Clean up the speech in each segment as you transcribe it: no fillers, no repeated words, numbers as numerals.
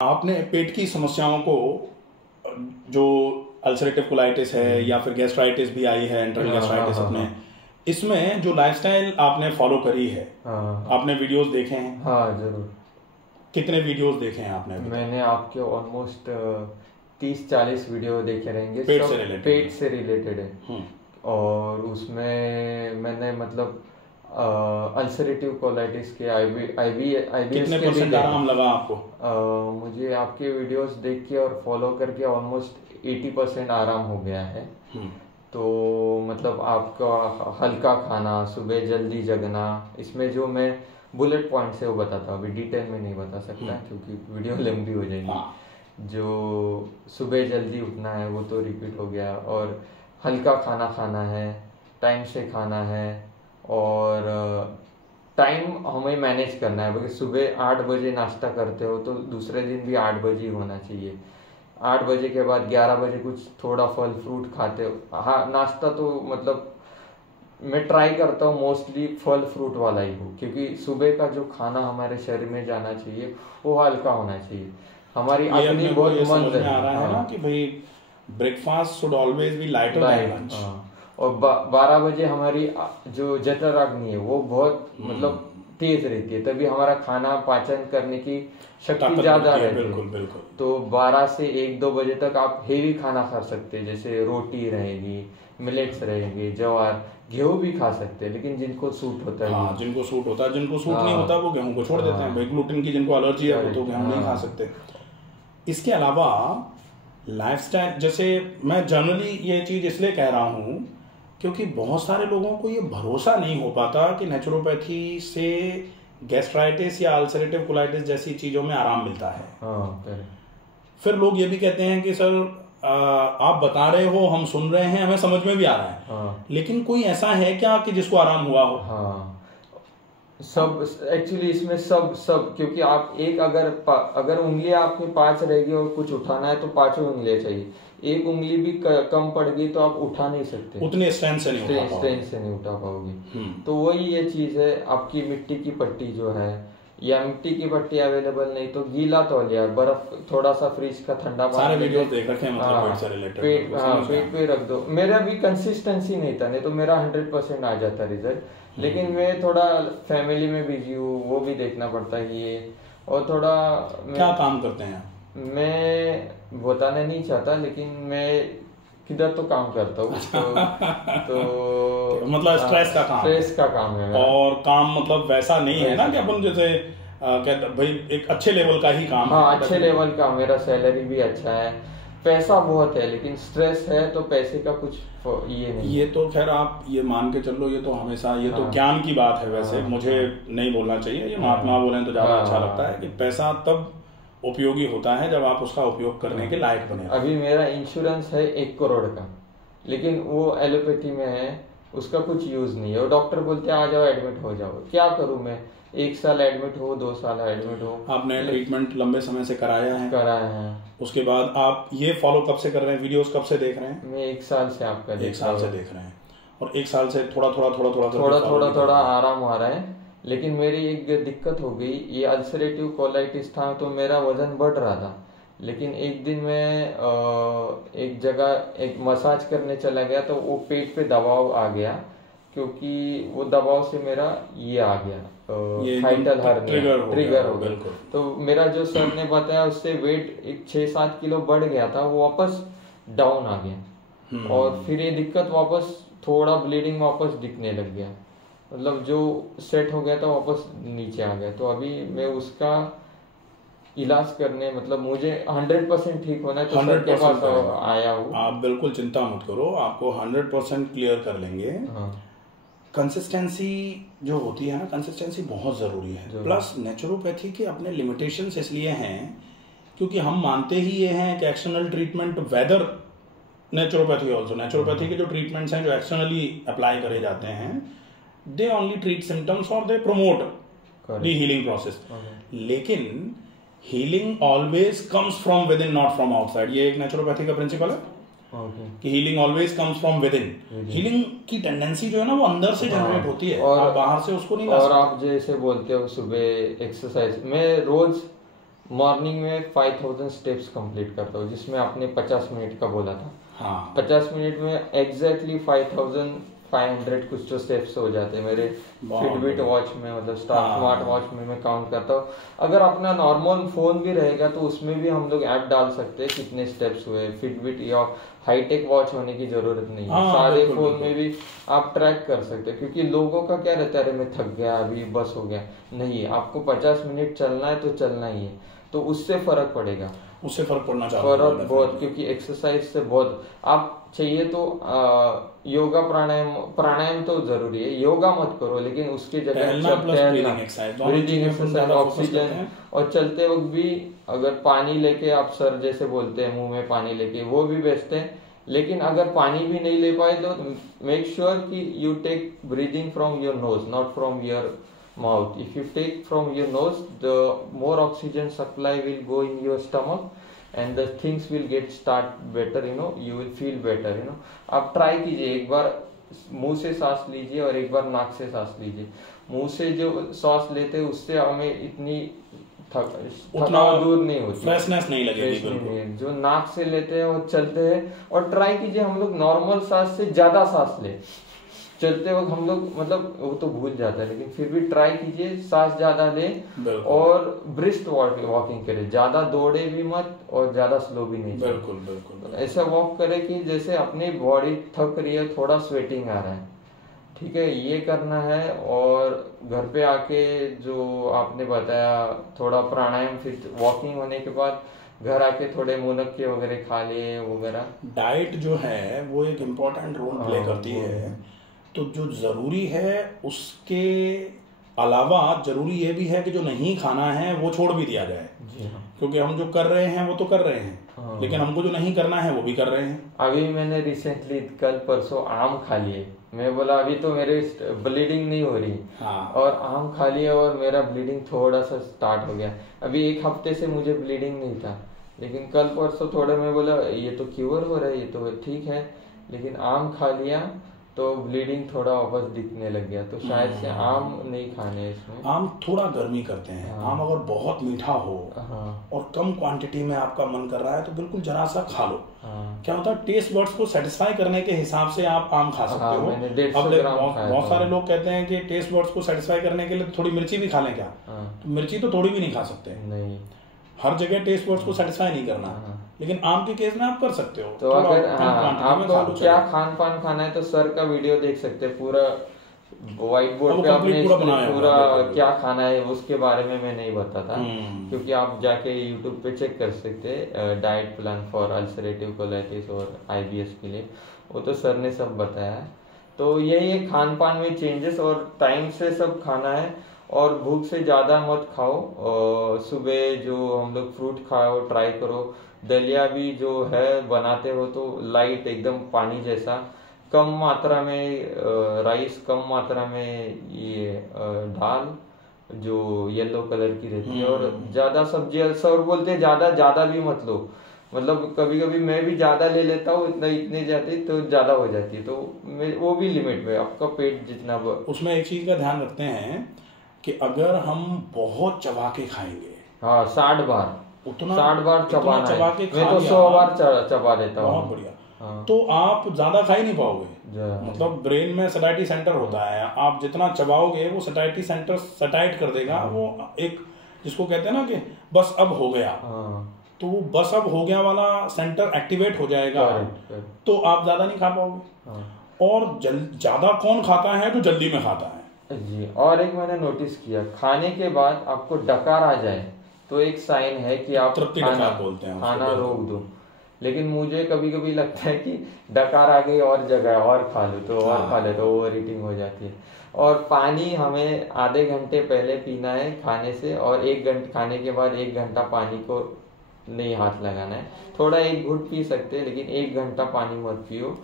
आपने पेट की समस्याओं को, जो अल्सरेटिव कोलाइटिस है या फिर गैस्ट्राइटिस भी आई है, एंट्रल गैस्ट्राइटिस अपने, इसमें जो लाइफस्टाइल आपने फॉलो करी है, आपने वीडियोस देखे हैं? हाँ जरूर। कितने वीडियोस देखे हैं आपने? मैंने आपके ऑलमोस्ट 30-40 वीडियो देखे रहेंगे। पेट से रिलेटेड है। और उसमें मैंने मतलब अल्सरेटिव कोलाइटिस के IBS कितने परसेंट आराम लगा आपको? मुझे आपके वीडियोस देख के और फॉलो करके ऑलमोस्ट 80% आराम हो गया है। तो मतलब आपका हल्का खाना, सुबह जल्दी जगना, इसमें जो मैं बुलेट पॉइंट से वो बताता हूँ, अभी डिटेल में नहीं बता सकता क्योंकि वीडियो लंबी हो जाएगी। जो सुबह जल्दी उठना है वो तो रिपीट हो गया, और हल्का खाना खाना है, टाइम से खाना है, और टाइम हमें मैनेज करना है। क्योंकि सुबह 8 बजे नाश्ता करते हो तो दूसरे दिन भी 8 बजे होना चाहिए। 8 बजे के बाद 11 बजे कुछ थोड़ा फल फ्रूट खाते हो। हाँ, नाश्ता तो मतलब मैं ट्राई करता हूँ मोस्टली फल फ्रूट वाला ही हो, क्योंकि सुबह का जो खाना हमारे शरीर में जाना चाहिए वो हल्का होना चाहिए। हमारी अग्नि बहुत मंद है ना कि भाई breakfast should always be lighter than lunch. और 12 बजे हमारी जो जठर अग्नि है वो बहुत मतलब तेज रहती है, तभी हमारा खाना पाचन करने की शक्ति ज्यादा रहती है। बिल्कुल बिल्कुल। तो 12 से 1-2 बजे तक आप हेवी खाना खा सकते हैं, जैसे रोटी रहेगी, मिलेट्स रहेंगे, ज्वार, गेहूं भी खा सकते हैं, लेकिन जिनको सूट होता है। हाँ, जिनको सूट होता है, जिनको सूट नहीं होता वो गेहूं को छोड़ देते हैं। भाई ग्लूटेन की जिनको एलर्जी है वो तो गेहूं नहीं खा सकते। इसके अलावा लाइफस्टाइल, जैसे मैं जनरली ये चीज इसलिए कह रहा हूँ क्योंकि बहुत सारे लोगों को ये भरोसा नहीं हो पाता कि नेचुरोपैथी से गैस्ट्राइटिस या अल्सरेटिव कोलाइटिस जैसी चीजों में आराम मिलता है। फिर लोग ये भी कहते हैं कि सर आप बता रहे हो, हम सुन रहे हैं, हमें समझ में भी आ रहा है, लेकिन कोई ऐसा है क्या कि जिसको आराम हुआ हो? सब एक्चुअली इसमें सब क्योंकि आप एक अगर उंगलियां आपकी 5 रहेगी और कुछ उठाना है तो 5 उंगलियां चाहिए। एक उंगली भी कम पड़ गई तो आप उठा नहीं सकते, उतने स्ट्रेंथ से नहीं उठा पाओगे। तो वही ये चीज है, आपकी मिट्टी की पट्टी जो है, या मिट्टी की पट्टी अवेलेबल नहीं तो गीला तौलिया, बर्फ थोड़ा सा फ्रिज का ठंडा पानी, सारे वीडियोस देख रखे हैं, मतलब पेट से रिलेटेड। पेट पे रख दो। मेरा भी कंसिस्टेंसी नहीं था, नहीं तो मेरा 100% आ जाता रिजल्ट। लेकिन मैं थोड़ा फैमिली में बिजी हूँ, वो भी देखना पड़ता है ये, और थोड़ा क्या काम करते हैं? मैं बताना नहीं चाहता, लेकिन मैं किधर तो काम करता हूँ। तो मतलब स्ट्रेस का काम है। और काम मतलब वैसा नहीं है ना कि अपन जैसे कहते भाई एक अच्छे लेवल का ही काम। हाँ, अच्छे लेवल का, मेरा सैलरी भी अच्छा है, पैसा बहुत है, लेकिन स्ट्रेस है तो पैसे का कुछ ये नहीं। ये तो खैर आप ये मान के चलो, ये तो हमेशा ये तो ज्ञान की बात है। वैसे मुझे नहीं बोलना चाहिए, ये महात्मा बोले तो ज्यादा अच्छा लगता है कि पैसा तब उपयोगी होता है जब आप उसका उपयोग करने के लायक बने। अभी मेरा इंश्योरेंस है 1 करोड़ का, लेकिन वो एलोपैथी में है, उसका कुछ यूज नहीं है। और डॉक्टर बोलते हैं आ जाओ एडमिट हो जाओ। क्या करूं मैं, 1 साल एडमिट हो, 2 साल एडमिट हो। आपने ट्रीटमेंट लंबे समय से कराया है? उसके बाद आप ये फॉलो कब से कर रहे हैं, वीडियोस कब से देख रहे हैं? मैं 1 साल से आपका 1 साल से देख रहे हैं, और 1 साल से थोड़ा आराम आ रहा है। लेकिन मेरी एक दिक्कत हो गई, ये अल्सरेटिव कोलाइटिस था तो मेरा वजन बढ़ रहा था। लेकिन एक दिन मैं एक जगह एक मसाज करने चला गया तो वो पेट पे दबाव आ गया, क्योंकि वो दबाव से मेरा ये आ गया, हाइटल हर्निया ट्रिगर हो गया। तो मेरा जो सर ने बताया उससे वेट 6-7 किलो बढ़ गया था, वो वापस डाउन आ गया। और फिर ये दिक्कत वापस, थोड़ा ब्लीडिंग वापस दिखने लग गया, मतलब जो सेट हो गया था वापस नीचे आ गया। तो अभी मैं उसका इलाज करने, मतलब मुझे 100% ठीक होना है तो सर के पास आया हूँ। आप बिल्कुल चिंता मत करो, आपको 100% क्लियर कर लेंगे। कंसिस्टेंसी जो होती है ना, कंसिस्टेंसी बहुत ज़रूरी है। प्लस नेचुरोपैथी के अपने लिमिटेशंस इसलिए हैं क्योंकि हम मानते ही ये हैं कि external treatment, whether naturopathy also, naturopathy के जो ट्रीटमेंट्स हैं जो एक्सटर्नली अप्लाई करे जाते हैं, दे ओनली ट्रीट सिम्टम्स और they promote the healing process. लेकिन healing always comes from within, not from outside. ये एक नेचुरोपैथी का प्रिंसिपल है कि healing always comes from within. Healing की टेंडेंसी जो है ना वो अंदर से जनरेट होती है, और आप बाहर से उसको नहीं ला सकते। और आप जैसे बोलते हो सुबह एक्सरसाइज, मैं रोज मॉर्निंग में 5000 स्टेप्स कंप्लीट करता हूँ, जिसमें आपने 50 मिनट का बोला था। हाँ 50 मिनट में एग्जैक्टली 5500 कुछ तो स्टेप्स हो जाते हैं मेरे फिटबिट वॉच में, मतलब स्मार्ट वॉच में मैं काउंट करता हूँ। अगर अपना नॉर्मल फोन भी रहेगा तो उसमें भी हम लोग ऐप डाल सकते हैं कितने स्टेप्स हुए। फिटबिट या हाईटेक वॉच होने की जरूरत नहीं है, सारे फोन में भी आप ट्रैक कर सकते हैं। क्योंकि लोगों का क्या रहता है, अरे मैं थक गया अभी बस हो गया, नहीं, आपको 50 मिनट चलना है तो चलना ही है, तो उससे फर्क पड़ेगा, उससे फर्क पड़ना चाहिए, फर्क बहुत। क्योंकि एक्सरसाइज से बहुत, आप चाहिए तो योगा प्राणायाम तो जरूरी है, योगा मत करो, लेकिन उसके जगह ब्रीदिंग एक्सरसाइज, ऑक्सीजन, और चलते वक्त भी अगर पानी लेके आप सर जैसे बोलते हैं मुंह में पानी लेके, वो भी बेस्ट है। लेकिन अगर पानी भी नहीं ले पाए तो मेक श्योर कि you take breathing from your nose, not from your mouth. If you take from your nose, the more oxygen supply will go in your stomach and the things will get start better, you will feel better, आप try कीजिए, एक बार मुंह से सांस लीजिए और एक बार नाक से सांस लीजिए। मुंह से जो सांस लेते हैं उससे हमें इतनी थकावट दूर नहीं होती, फ्रेशनेस नहीं लगेगी। जो नाक से लेते हैं और चलते हैं, और ट्राई कीजिए हम लोग नॉर्मल सांस से ज्यादा सांस ले। चलते वक्त हम लोग मतलब वो तो भूल जाता है, लेकिन फिर भी ट्राई कीजिए सांस ज्यादा ले और ब्रिस्क वॉकिंग करें, ज्यादा दौड़े भी मत और ज्यादा स्लो भी नहीं। बिल्कुल बिल्कुल ऐसा वॉक करे कि जैसे अपनी बॉडी थक रही है, थोड़ा स्वेटिंग आ रहा है, ठीक है, ये करना है। और घर पे आके जो आपने बताया थोड़ा प्राणायाम, फिर वॉकिंग होने के बाद घर आके थोड़े मुनक्के वगैरह खा लिए वगैरह। डाइट जो है वो एक इम्पोर्टेंट रोल प्ले करती है, तो जो जरूरी है उसके अलावा जरूरी ये भी है कि जो नहीं खाना है वो छोड़ भी दिया जाए। क्योंकि हम जो कर रहे हैं वो तो कर रहे हैं, लेकिन हमको जो नहीं करना है वो भी कर रहे हैं। अभी मैंने रिसेंटली कल परसों आम खा लिए, मैं बोला अभी तो मेरे ब्लीडिंग नहीं हो रही, और आम खा लिया और मेरा ब्लीडिंग थोड़ा सा स्टार्ट हो गया। अभी 1 हफ्ते से मुझे ब्लीडिंग नहीं था, लेकिन कल परसों थोड़ा मैं बोला ये तो क्योर हो रहा है, ये तो ठीक है, लेकिन आम खा लिया तो ब्लीडिंग थोड़ा वापस दिखने लग गया। तो शायद से आम नहीं खाने इसमें। आम थोड़ा गर्मी करते हैं। आम अगर बहुत मीठा हो और कम क्वांटिटी में आपका मन कर रहा है तो बिल्कुल जरा सा खा लो। क्या होता है, टेस्ट बर्ड्स को सेटिस्फाई करने के हिसाब से आप आम खा सकते हो। अब बहुत सारे लोग कहते हैं कि टेस्ट बर्ड्स को सेटिस्फाई करने के लिए थोड़ी मिर्ची भी खा लें क्या, तो मिर्ची तो थोड़ी भी नहीं खा सकते, नहीं, हर जगह टेस्ट बर्ड्स को सेटिस्फाई नहीं करना, लेकिन आम के केस में आप कर सकते हो। तो अगर आपको क्या खान पान खाना है तो सर का वीडियो देख सकते हैं, पूरा व्हाइट बोर्ड पे आपने पूरा क्या खाना है उसके बारे में मैं नहीं बताता, क्योंकि आप जाके यूट्यूब पे चेक कर सकते हैं diet plan for ulcerative colitis और IBS के लिए, वो तो सर ने सब बताया है। तो यही है, खान पान में चेंजेस और टाइम से सब खाना है, और भूख से ज्यादा मत खाओ। सुबह जो हम लोग फ्रूट खाओ, ट्राई करो। दलिया भी जो है बनाते हो तो लाइट एकदम पानी जैसा, कम मात्रा में राइस, कम मात्रा में ये दाल जो येलो कलर की रहती है, और ज्यादा सब्जी, सर बोलते हैं ज्यादा भी मत लो, मतलब कभी कभी मैं भी ज्यादा ले लेता हूँ, इतने जाती तो ज्यादा हो जाती है, तो वो भी लिमिट में, आपका पेट जितना। उसमें एक चीज का ध्यान रखते हैं कि अगर हम बहुत चबा के खाएंगे, 60 बार, उतना 60 बार चबाना है, मैं तो 100 बार चबा देता हूँ। बहुत बढ़िया। तो आप ज्यादा खा ही नहीं पाओगे, मतलब ब्रेन में सटाइटी सेंटर होता है, आप जितना चबाओगे वो सटाइटी सेंटर सटाइट कर देगा, वो एक जिसको कहते हैं ना कि बस अब हो गया, तो वो बस अब हो गया वाला सेंटर एक्टिवेट हो जाएगा, तो आप ज्यादा नहीं खा पाओगे। और ज्यादा कौन खाता है, तो जल्दी में खाता है जी। और एक मैंने नोटिस किया, खाने के बाद आपको डकार आ जाए तो एक साइन है कि आप खाना रोक दो, लेकिन मुझे कभी कभी लगता है कि डकार आ गई और जगह और खा लो तो और खा ले तो ओवर ईटिंग हो जाती है। और पानी हमें आधे घंटे पहले पीना है खाने से, और 1 घंटे खाने के बाद 1 घंटा पानी को नहीं हाथ लगाना है। थोड़ा 1 घूंट पी सकते हैं, लेकिन 1 घंटा पानी मत पियो।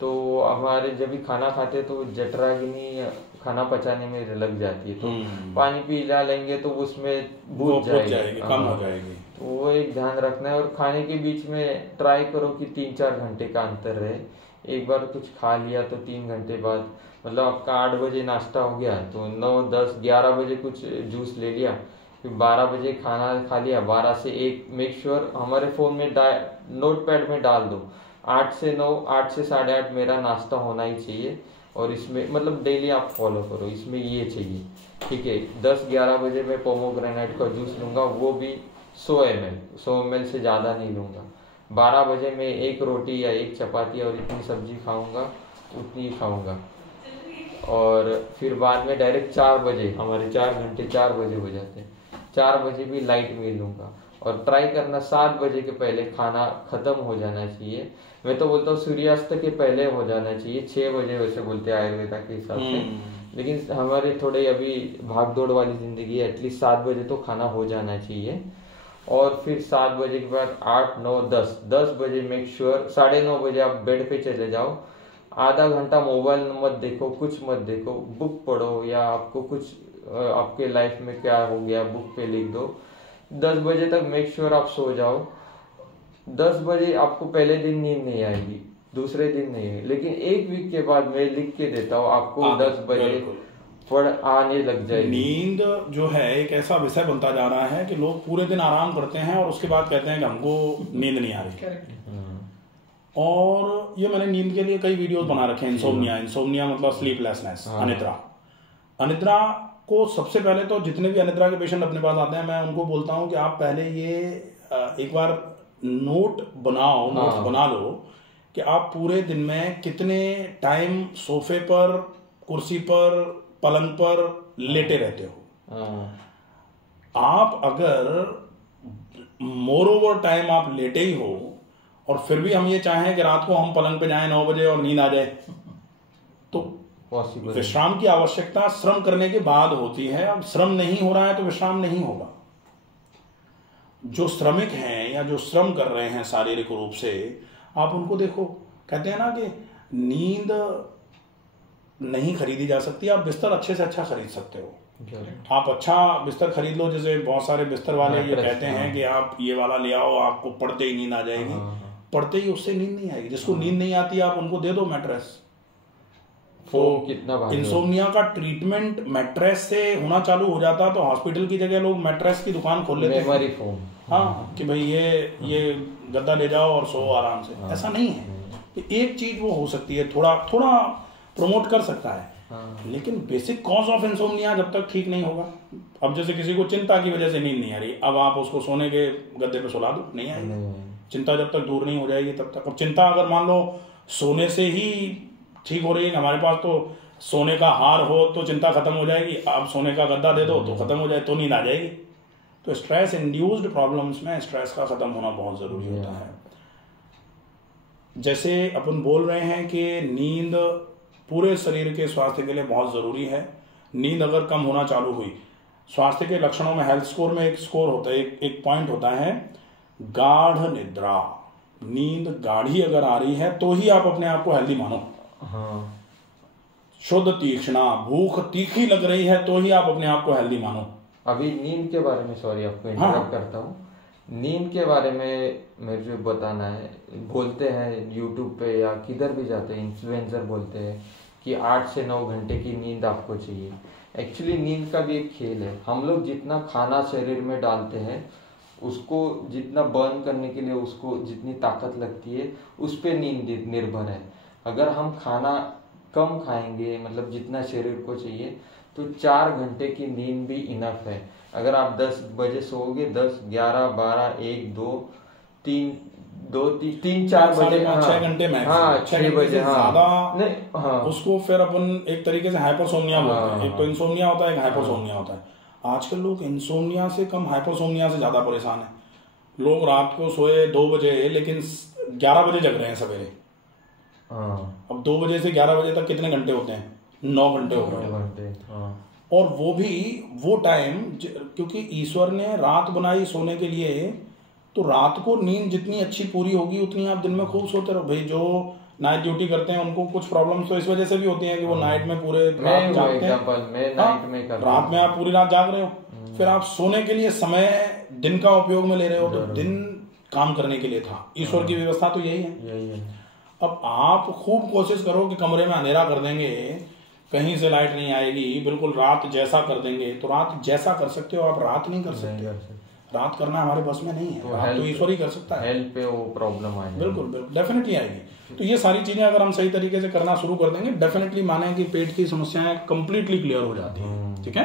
तो हमारे जब भी खाना खाते हैं तो जठराग्नि खाना पचाने में लग जाती है, तो पानी पी लेंगे तो उसमें बुझ जाएगी, कम हो जाएगी। तो वो एक ध्यान रखना है। और खाने के बीच में ट्राई करो कि 3-4 घंटे का अंतर रहे। एक बार कुछ खा लिया तो 3 घंटे बाद, मतलब आपका 8 बजे नाश्ता हो गया तो 9, 10, 11 बजे कुछ जूस ले लिया, फिर 12 बजे खाना खा लिया, 12 से 1 मेक श्योर हमारे फ़ोन में नोट पैड में डाल दो 8 से 9, 8 से 8:30 मेरा नाश्ता होना ही चाहिए। और इसमें मतलब डेली आप फॉलो करो, इसमें ये चाहिए, ठीक है। 10-11 बजे मैं पोमोग्रेनेट का जूस लूँगा, वो भी 100 ml से ज़्यादा नहीं लूँगा। 12 बजे मैं 1 रोटी या 1 चपाती और इतनी सब्जी खाऊँगा, उतनी ही खाऊँगा। और फिर बाद में डायरेक्ट 4 बजे, हमारे 4 घंटे 4 बजे हो जाते हैं, 4 बजे भी लाइट मील लूँगा। और ट्राई करना 7 बजे के पहले खाना खत्म हो जाना चाहिए। मैं तो बोलता हूँ सूर्यास्त के पहले हो जाना चाहिए, 6 बजे वैसे बोलते हैं आयुर्वेदा के हिसाब से, लेकिन हमारे थोड़े अभी भाग दौड़ वाली जिंदगी है, एटलीस्ट 7 बजे तो खाना हो जाना चाहिए। और फिर 7 बजे के बाद 8, 9, 10 बजे मेक श्योर 9:30 बजे आप बेड पे चले जाओ। आधा घंटा मोबाइल मत देखो, कुछ मत देखो, बुक पढ़ो, या आपको कुछ आपके लाइफ में क्या हो गया बुक पे लिख दो। 10 बजे तक मेक श्योर आप सो जाओ। 10 बजे आपको पहले दिन नींद नहीं आएगी, दूसरे दिन नहीं है, लेकिन 1 वीक के बाद मैं लिख के देता हूँ आपको 10 बजे पढ़ आने लग जाएगी। नींद जो है एक ऐसा विषय बनता जा रहा है कि लोग पूरे दिन आराम करते हैं और उसके बाद कहते हैं कि हमको नींद नहीं आ रही। और ये मैंने नींद के लिए कई वीडियोस बना रखे हैं। इंसोम्निया मतलब स्लीपलेसनेस, अनिद्रा को सबसे पहले तो जितने भी अनिद्रा के पेशेंट अपने पास आते हैं, मैं उनको बोलता हूँ कि आप पहले ये एक बार नोट्स बना लो कि आप पूरे दिन में कितने टाइम सोफे पर, कुर्सी पर, पलंग पर लेटे रहते हो। आप अगर मोर ओवर टाइम आप लेटे ही हो और फिर भी हम ये चाहें कि रात को हम पलंग पे जाएं 9 बजे और नींद आ जाए, तो विश्राम की आवश्यकता श्रम करने के बाद होती है। अब श्रम नहीं हो रहा है तो विश्राम नहीं होगा। जो श्रमिक हैं या जो श्रम कर रहे हैं शारीरिक रूप से, आप उनको देखो, कहते हैं ना कि नींद नहीं खरीदी जा सकती, आप बिस्तर अच्छे से अच्छा खरीद सकते हो। आप अच्छा बिस्तर खरीद लो, जैसे बहुत सारे बिस्तर वाले ये कहते हैं कि आप ये वाला ले आओ, आपको पड़ते ही नींद आ जाएगी। पड़ते ही उससे नींद नहीं आएगी। जिसको नींद नहीं आती आप उनको दे दो मैट्रेस। तो कितना इंसोम्निया का ट्रीटमेंट मैट्रेस से होना चालू हो जाता, तो हॉस्पिटल की जगह लोग मैट्रेस की दुकान खोल लेते हैं। हाँ, कि भाई ये गद्दा ले जाओ और सो आराम से। ऐसा नहीं है। एक चीज वो हो सकती है, थोड़ा प्रमोट कर सकता है, लेकिन बेसिक कॉज ऑफ इंसोम्निया जब तक ठीक नहीं होगा। अब जैसे किसी को चिंता की वजह से नींद नहीं आ रही, अब आप उसको सोने के गद्दे पे सुला दो, नहीं आएगी। चिंता जब तक दूर नहीं हो जाएगी तब तक। अब चिंता अगर मान लो सोने से ही ठीक हो रही है, हमारे पास तो सोने का हार हो तो चिंता खत्म हो जाएगी, अब सोने का गद्दा दे दो तो खत्म हो जाए, तो नींद आ जाएगी। तो स्ट्रेस इंड्यूस्ड प्रॉब्लम्स में स्ट्रेस का खत्म होना बहुत जरूरी होता है। जैसे अपन बोल रहे हैं कि नींद पूरे शरीर के स्वास्थ्य के लिए बहुत जरूरी है। नींद अगर कम होना चालू हुई, स्वास्थ्य के लक्षणों में हेल्थ स्कोर में एक स्कोर होता है, एक पॉइंट होता है गाढ़ निद्रा। नींद गाढ़ी अगर आ रही है तो ही आप अपने आप को हेल्दी मानो। शुद्ध तीक्ष्णा, भूख तीखी लग रही है तो ही आप अपने आप को हेल्दी मानो। अभी नींद के बारे में, सॉरी आपको इंटरप्ट करता हूँ, नींद के बारे में मेरे को बताना है। बोलते हैं यूट्यूब पे या किधर भी जाते हैं, इन्फ्लुएंसर बोलते हैं कि 8 से 9 घंटे की नींद आपको चाहिए। एक्चुअली नींद का भी एक खेल है। हम लोग जितना खाना शरीर में डालते हैं, उसको जितना बर्न करने के लिए उसको जितनी ताकत लगती है, उस पर नींद निर्भर है। अगर हम खाना कम खाएंगे, मतलब जितना शरीर को चाहिए, तो 4 घंटे की नींद भी इनफ है। अगर आप 10 बजे सोओगे, 10, 11, 12, 1, 2, 3, 4 बजे, 6 घंटे में, 6 बजे ज़्यादा उसको फिर अपन एक तरीके से हाइपरसोमनिया बोलते हैं। एक तो इंसोमनिया होता है, एक हाइपरसोमनिया होता है। आजकल लोग इंसोमनिया से कम हाइपरसोमनिया से ज्यादा परेशान है। लोग रात को सोए 2 बजे, लेकिन 11 बजे जग रहे हैं सवेरे। अब 2 बजे से 11 बजे तक कितने घंटे होते हैं? 9 घंटे हो रहे हैं। और वो भी वो टाइम, क्योंकि ईश्वर ने रात बनाई सोने के लिए, तो रात को नींद जितनी अच्छी पूरी होगी उतनी आप दिन में खूब सोते रहो। भाई जो नाइट ड्यूटी करते हैं उनको कुछ प्रॉब्लम्स तो इस वजह से भी होती हैं कि वो नाइट में पूरे रात जागते हैं। रात में आप पूरी रात जाग रहे हो, फिर आप सोने के लिए समय दिन का उपयोग में ले रहे हो, तो दिन काम करने के लिए था। ईश्वर की व्यवस्था तो यही है। अब आप खूब कोशिश करो कि कमरे में अंधेरा कर देंगे कहीं से लाइट नहीं आएगी, बिल्कुल रात जैसा कर देंगे, तो रात जैसा कर सकते हो आप, रात नहीं कर सकते। रात करना हमारे बस में नहीं है, रात तो ईश्वर ही कर सकता है। हेल्थ पे वो प्रॉब्लम आएगी, बिल्कुल बिल्कुल डेफिनेटली आएगी। तो ये सारी चीजें अगर हम सही तरीके से करना शुरू कर देंगे, डेफिनेटली माने कि पेट की समस्याएं कंप्लीटली क्लियर हो जाती हैं। ठीक है।